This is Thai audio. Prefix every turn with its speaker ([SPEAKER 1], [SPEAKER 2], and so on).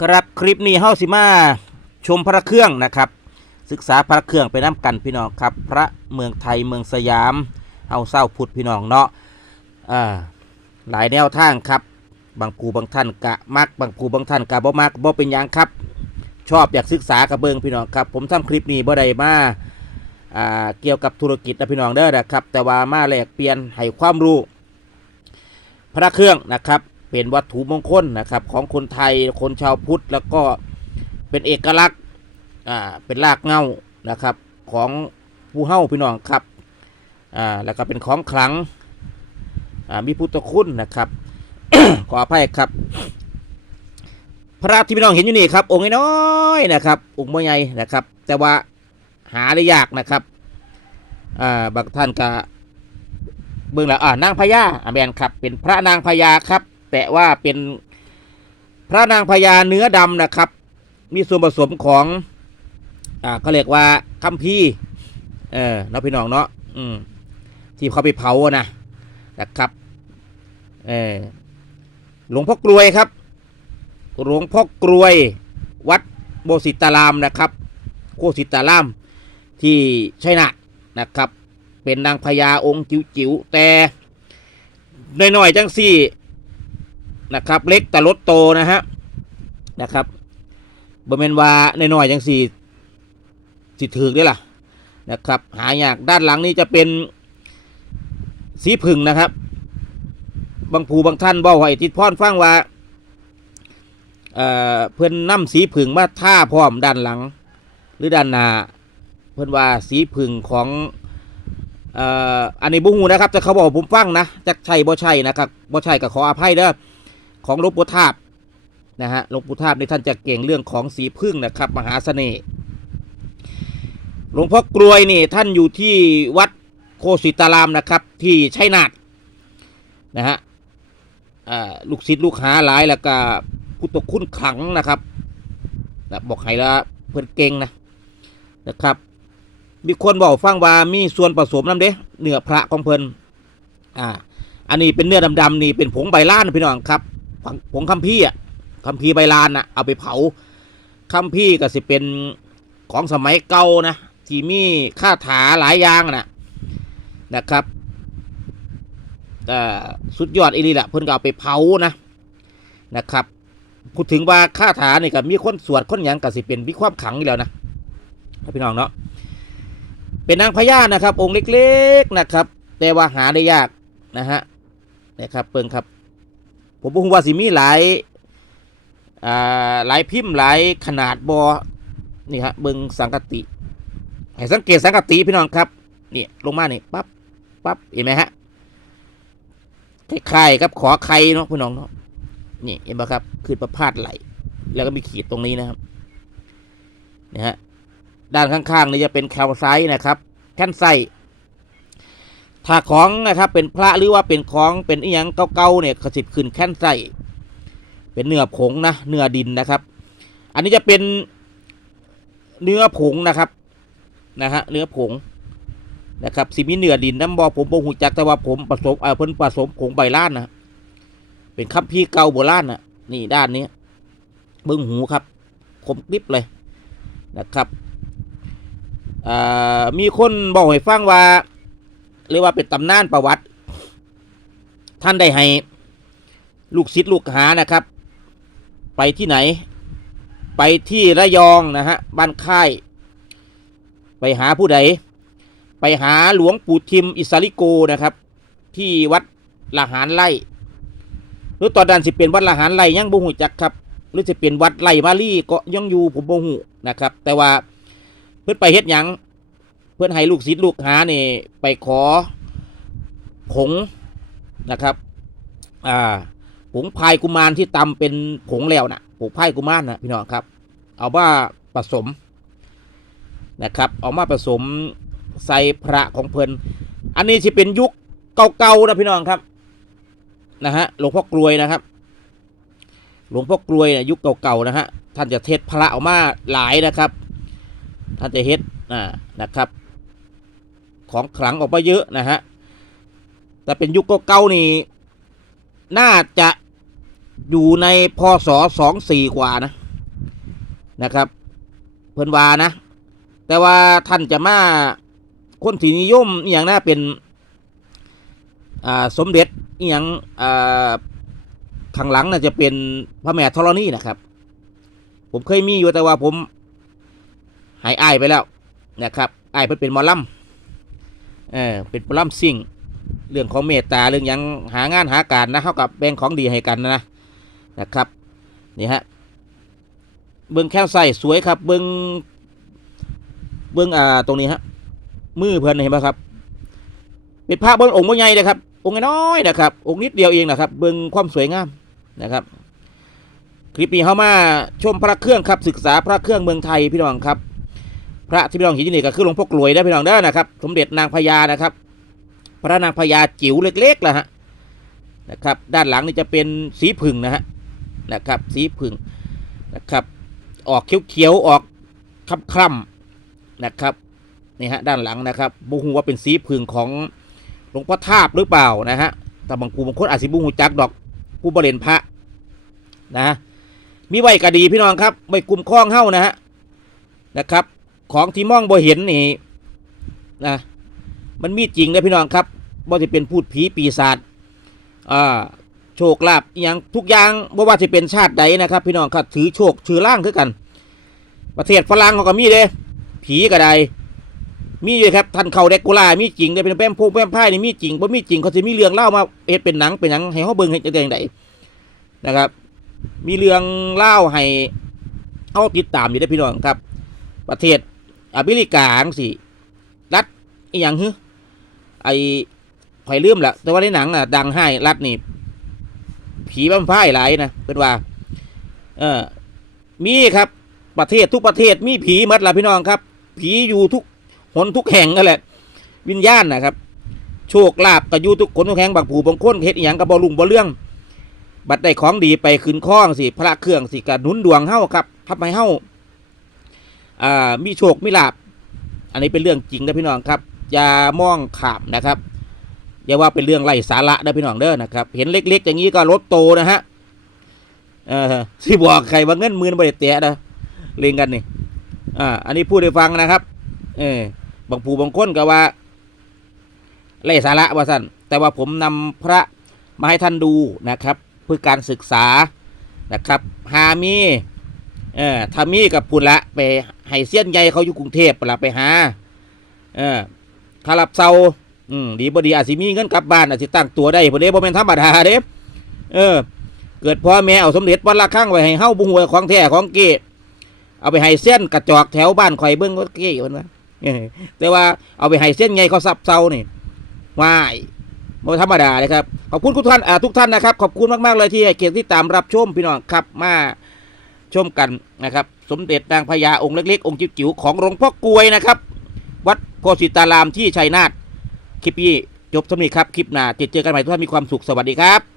[SPEAKER 1] ครับคลิปนี้เฮาสิมาชมพระเครื่องนะครับ ศึกษาพระเครื่องไปน้ำกันพี่น้องครับ พระเมืองไทยเมืองสยามเฮาเศร้าพุทธพี่น้องเนาะอ่าหลายแนวทางครับ บางผู้บางท่านกะมักบางผู้บางท่านกะบ่มักบ่เป็นหยังครับ ชอบอยากศึกษากระเบิงพี่น้องครับ ผมทำคลิปนี้บ่ได้มาอ่าเกี่ยวกับธุรกิจนะพี่น้องเด้อนะครับ แต่ว่ามาแลกเปลี่ยนให้ความรู้ พระเครื่องนะครับ เป็นวัตถุมงคลนะครับของคนไทยคนชาวพุทธแล้วก็เป็นเอกลักษณ์อ่าเป็นรากเง้านะครับของผู้เฮ้าพี่น้องครับอ่าแล้วก็เป็นของขลังอ่ามีพุทธคุณนะครับ ขออภัยครับ พระที่พี่น้องเห็นอยู่นี่ครับ องค์น้อยนะครับ องค์บ่ใหญ่นะครับ แต่ว่าหาได้ยากนะครับอ่าบางท่านก็เบื้องหลังอ่านางพญาอาแมนครับ เป็นพระนางพญาครับ แต่ว่าเป็นพระนางพญาเนื้อดำนะครับ มีส่วนผสมของอ่าเขาเรียกว่าคัมภีร์เออเนาะพี่น้องเนาะอืมที่เขาไปเผานะนะครับเออหลวงพ่อกลวยครับ หลวงพ่อกลวยวัดโบสิตารามนะครับ โคสิตารามที่ชัยนาทนะครับ เป็นนางพญาองค์จิ๋วๆแต่หน้อยๆจังสี่ นะครับ เล็กแต่ลดโตนะฮะนะครับบริเวณว่าน้อยๆจังสี่สิถือได้ล่ะนะครับ หายากด้านหลังนี้จะเป็นสีผึ่งนะครับ บางผูบางท่านบอกให้ติดพรฟังว่าเเพื่อนนำสีผึ่งมาท่าพร้อมด้านหลัง หรือด้านหน้าเพื่อนว่าสีผึ่งของอันนี้บุหูนะครับแต่เขาบอกผมฟังนะจะใช่บ่ใช่นะครับบ่ใช่ก็ขออภัยเด้อ ของหลวงปู่ทาบนะฮะหลวงปู่ทาบในท่านจะเก่งเรื่องของสีพึ่งนะครับ มหาเสน่ห์หลวงพ่อกลวยนี่ท่านอยู่ที่วัดโคสิตารามนะครับ ที่ชัยนาทนะฮะลูกศิษย์ลูกหาหลายแล้วก็พุทธคุณขังนะครับนะบอกให้ละเพื่อนเก่งนะนะครับ มีคนบอกฟังว่ามีส่วนผสมน้ำเด้เนื้อพระของเพิ่นอ่าอันนี้เป็นเนื้อดำๆนี่เป็นผงใบลานพี่น้องครับ ผงงคัมภีร์อะคัมภีร์ใบลานน่ะเอาไปเผาคัมภีร์ก็สิเป็นของสมัยเก่านะที่มีคาถาหลายอย่างนะนะครับอ่สุดยอดอีหลีแหละเพิ่นก็เอาไปเผานะนะครับพูดถึงว่าคาถาเนี่ยก็มีคนสวดคนหยังก็สิเป็นมีความขังอยู่แล้วนะพี่น้องเนาะเป็นนางพญานะครับ องค์เล็กๆนะครับ แต่ว่าหาได้ยากนะฮะนะครับเปิงครับ ผมบอกว่าสิมีหลายอ่าหลายพิมพ์หลายขนาดบอนี่ฮะเบิงสังกติ ให้สังเกตสังกติพี่น้องครับนี่ลงมานี่ปั๊บปั๊บเห็นไหมฮะคล้ายๆกับขอไข่เนาะพี่น้องเนาะนี่เห็นไหมครับคือประพาดไหล แล้วก็มีขีดตรงนี้นะครับนี่ฮะด้านข้างๆนี่จะเป็นแคลไซต์นะครับแคนไซต์ ถ้าของนะครับเป็นพระหรือว่าเป็นของเป็นอีหยังเก่าๆเนี่ยขสิบขึ้นแคนไซต์เป็นเนื้อผงนะเนื้อดินนะครับ อันนี้จะเป็นเนื้อผงนะครับนะฮะเนื้อผงนะครับสิมีเนื้อดินน้ำบอผมบ่หูจักแต่ว่าผมผสมเออเพิ่นผสมผงใบล้านนะเป็นคัมภีร์เก่าโบราณนะนี่ด้านนี้เบิ้งหูครับ คมกริบเลยนะครับอ่ามีคนบอกให้ฟังว่า เรียกว่าเป็นตำนานประวัติ ท่านได้ให้ลูกศิษย์ลูกหานะครับ ไปที่ไหน ไปที่ระยองนะฮะบ้านค่าย ไปหาผู้ใด ไปหาหลวงปู่ทิมอิสาริโกนะครับ ที่วัดละหารไร่หรือตอนนั้นสิเป็นวัดละหารไร่ยังบ่หูจักครับ หรือจะเป็นวัดไร่มารีก็ยังอยู่ผมบ่หูนะครับ แต่ว่าเพื่อไปเฮ็ดหยัง เพื่อนให้ลูกศิษย์ลูกหานี่ไปขอผงนะครับอ่าผงพายกุมารที่ตำเป็นผงแล้วนะผงพายกุมารนะพี่น้องครับ เอามาผสมนะครับ เอามาผสมใส่พระของเพิ่นอันนี้ที่เป็นยุคเก่าๆนะพี่น้องครับนะฮะหลวงพ่อกลวยนะครับ หลวงพ่อกลวยนะยุคเก่าๆนะฮะท่านจะเทศพระออกมาหลายนะครับ ท่านจะเฮ็ดอ่านะครับ ของขลังออกมาเยอะนะฮะ แต่เป็นยุคเก่าๆนี่ น่าจะอยู่ในพศสองสี่กว่านะนะครับ เพิ่นวานะ แต่ว่าท่านจะมาคนที่นิยมอย่างน่าเป็นอ่าสมเด็จอย่างอ่าข้างหลังน่าจะเป็นพระแม่ธรณีนะครับ ผมเคยมีอยู่แต่ว่าผมหายอายไปแล้วนะครับอายเพิ่นเป็นมอลำ เออเป็นหมอลำซิ่ง เรื่องของเมตตาเรื่องยังหางานหาการนะเท่ากับแบ่งของดีให้กันนะนะครับนี่ฮะเบิ้งแค่ใส่สวยครับ เบิ้งเบิ้งอ่าตรงนี้ฮะมือเพื่อนเห็นไหมครับเป็นพระเบิ้งองค์บ่ใหญ่เลยครับ องค์น้อยๆนะครับ องค์นิดเดียวเองนะครับ เบิ้งความสวยงามนะครับ คลิปนี้เข้ามาชมพระเครื่องครับศึกษาพระเครื่องเมืองไทยพี่น้องครับ พระที่พี่น้องเห็นอยู่นี่ก็คือหลวงพ่อกลวยได้พี่น้องเด้อนะครับ สมเด็จนางพญานะครับ พระนางพญาจิ๋วเล็กๆแหละฮะนะครับ ด้านหลังนี่จะเป็นสีผึ่งนะฮะนะครับ สีผึ่งนะครับ ออกเขียวๆออกคล้ำๆนะครับนี่ฮะด้านหลังนะครับบุหูว่าเป็นสีผึ่งของหลวงพ่อทาบหรือเปล่านะฮะแต่บางกูบางคนอาจสิบุหูจักดอกผู้บริเวณพระนะมีไว้กระดีพี่น้องครับไว้กลุ่มคล้องเฮ้านะฮะนะครับ ของที่มองบ่เห็นนี่นะมันมีจริงนะพี่น้องครับว่จะเป็นพูดผีปีศาจอ่าโชคลาภอย่างทุกอย่างบ่ว่าจะเป็นชาติใดนะครับ พี่น้องครับถือโชคถือล่างคือกัน ประเทศฝรั่งเขาก็มีเด้ผีก็ได้มีอยู่ครับท่านเขาเด็กกูล่ามีจริงได้เป็นแป้มพงแป้มพ่ายนี่มีจริงบ่มีจริงเขาจะมีเรื่องเล่ามาเอ็ดเป็นหนังเป็นหนังให้เขาเบิ่งให้จังใดนะครับ มีเรื่องเล่าให้เขาติดตามอยู่ได้พี่น้องครับ ประเทศ อเมริกาจังสิรัฐอีหยังฮึไอข่อยลืมละแต่ว่าในหนังน่ะ ดังให้รัฐนี่ผีบ้าพ่ายหลายนะเป็นว่า เออมีครับ ประเทศทุกประเทศมีผีมัดละพี่น้องครับ ผีอยู่ทุกหนทุกแห่งนั่นแหละ วิญญาณนะครับ โชคลาภก็อยู่ทุกคนทุกแห่งบางผู้บางคนเฮ็ดอหย่างกับบอลุงบอเรื่อง บัดได้ของดีไปขึ้นข้องสิพระเครื่องสิกระนุนดวงเฮ้าครับทำให้เฮ้า อ่ามีโชคมีลาบอันนี้เป็นเรื่องจริงนะพี่น้องครับ อย่ามองขามนะครับ อย่าว่าเป็นเรื่องไร้สาระนะพี่น้องเด้อนะครับ เห็นเล็ก ๆ อย่างนี้ก็ลดโตนะฮะเออสิบอกใครว่าเงินมื่นบริเตะนะเล่นกันนี่อ่าอันนี้พูดให้ฟังนะครับ เออบางผู้บางคนก็ว่าไร้สาระว่าสั้นแต่ว่าผมนำพระมาให้ท่านดูนะครับ เพื่อการศึกษานะครับ หามี เออถ้ามีกับพุ่นละไปให้เสี้ยนใหญ่เขาอยู่กรุงเทพพุ่นละไปหา เออถ้ารับเซาอืมดีบดีอาจสิมีเงินกลับบ้านอาจสิตั้งตัวได้พุนเด้บ่แม่นธรรมดาเด้เออ เกิดพ่อแม่เอาสมเด็จวันละครั้งไว้ให้เฮาบุหัวของแท้ของเก๋เอาไปให้เส้นกระจอกแถวบ้านข่อยเบิ่งว่าเก๋เพิ่นว่าแต่ว่าเอาไปให้เส้นใหญ่เขาซับเซานี่ว้ายบ่ธรรมดาเลยครับ ขอบคุณทุกท่านอ่าทุกท่านนะครับ ขอบคุณมาก ๆ เลยที่เกียรติที่ตามรับชมพี่น้องครับมา ชมกันนะครับ สมเด็จนางพญาองค์เล็กๆ องค์จิ๋วๆของหลวงพ่อกวยนะครับ วัดโพสิตารามที่ชัยนาทคลิปนี้จบสำนีครับ คลิปหน้าเจอเจอกันใหม่ทุกท่านมีความสุขสวัสดีครับ